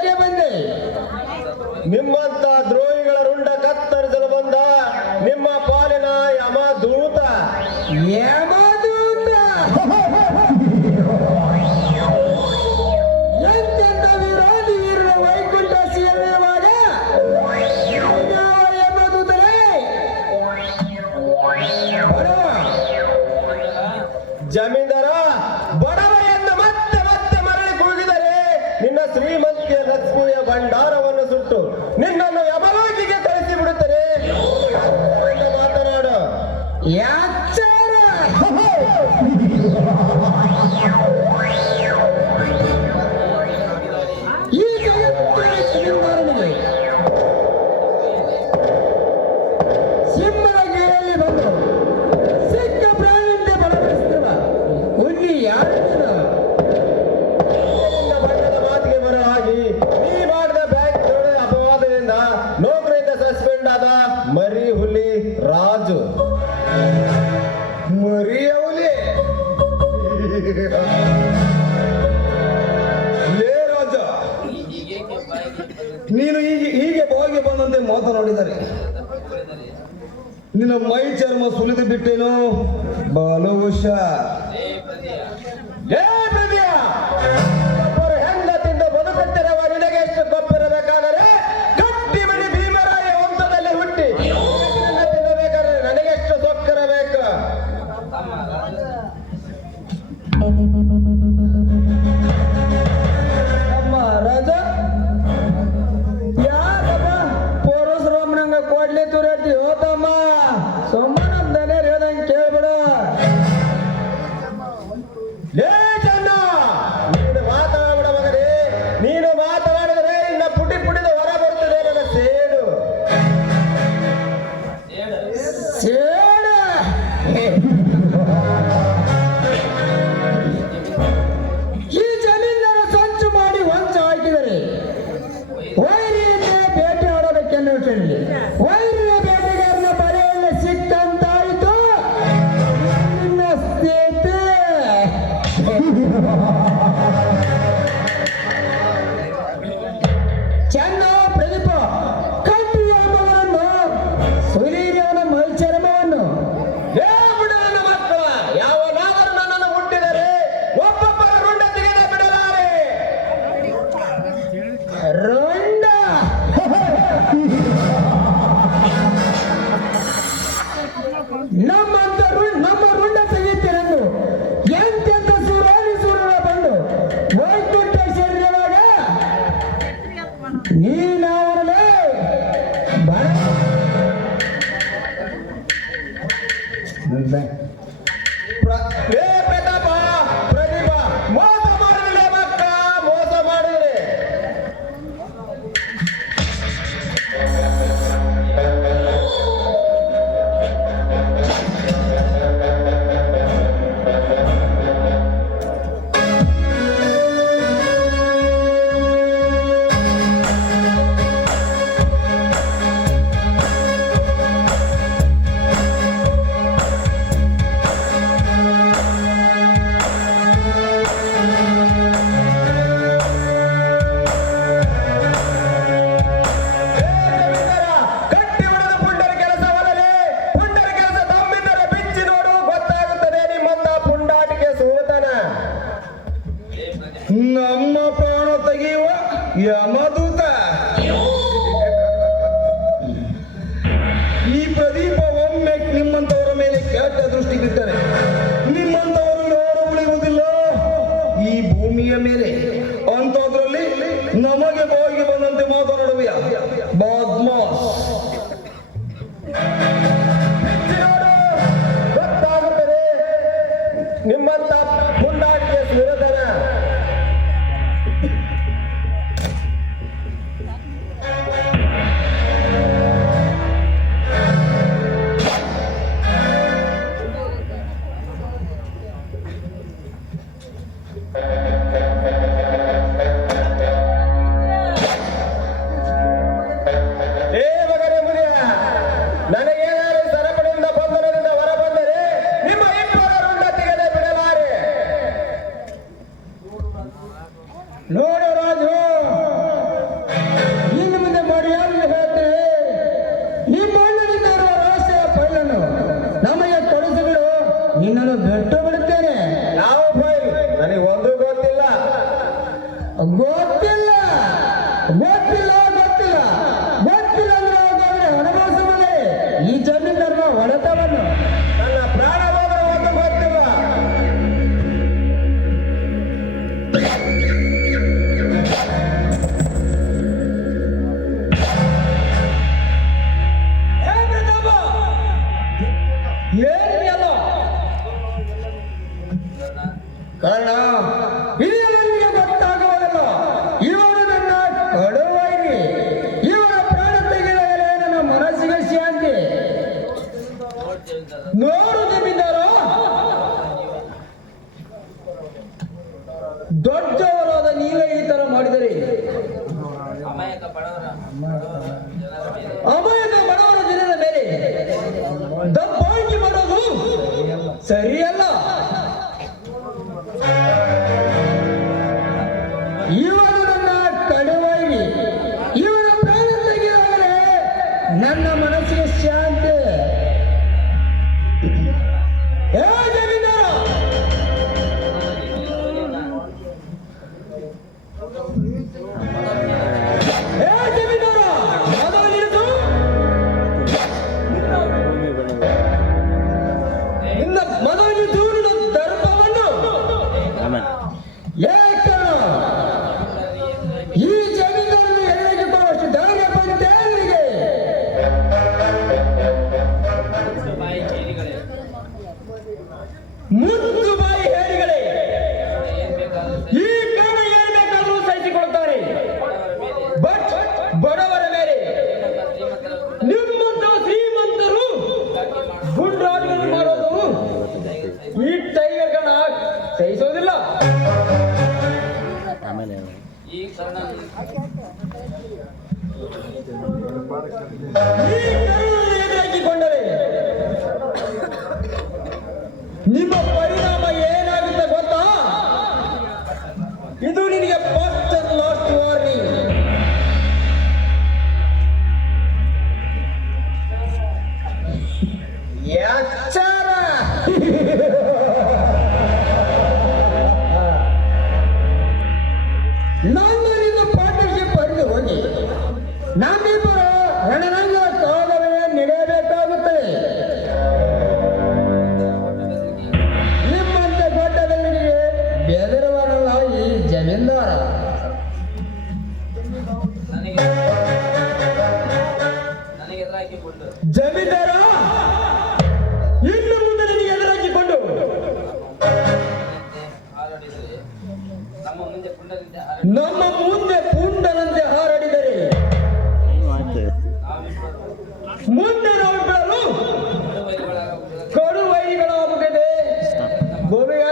ಏಕೆ ಬಂದೆ. ನಿಮ್ಮಂತ ದ್ರೋಹಿಗಳ ರುಂಡ ಕತ್ತರಿಸಲು ಬಂದ ನಿಮ್ಮ ಪಾಲಿನ ಯಮ ದೂತ. ಯಮ? Yeah. ಲೇ ರಾಜ ನೀನು ಹೀಗೆ ಹೀಗೆ ಬಾಗಿ ಬಂದಂತೆ ಮಾತನಾಡಿದ್ದಾರೆ ನಿನ್ನ ಮೈ ಚರ್ಮ ಸುಲಿದು ಬಿಟ್ಟೇನೋ? ಬಲವಶ. ಏ ಪ್ರತಿಯ ನೋಡು ರಾಜೋ. ಇನ್ನು ಮುಂದೆ ಮಾಡಿ ಯಾರು ಹೇಳ್ತೇವೆ ಈ ಮಣ್ಣಿನಿಂದ ಇರುವ ರಹಸ್ಯ ಫೈಲನ್ನು ನಮಗೆ ತೊಡಗಿಸಿಬಿಡು ನಿನ್ನನ್ನು ಬೆಟ್ಟು ಬಿಡುತ್ತೇನೆ. ಯಾವ ಫೈಲ್ ನನಗೆ ಒಂದು ಗೊತ್ತಿಲ್ಲ. ಗೊತ್ತಿಲ್ಲ. ಗೊತ್ತಿಲ್ಲ. ನೂರು ಜಮೀನ್ದಾರು ದೊಡ್ಡವರಾದ ನೀವೇ ಈ ತರ ಮಾಡಿದರೆ ಅಮಾಯಕ ಬಡವರ ಜನರ ಮೇಲೆ ದಬ್ಬಾಳಿಕೆ ಮಾಡೋದು ಸರಿಯಲ್ಲ. Obrigado.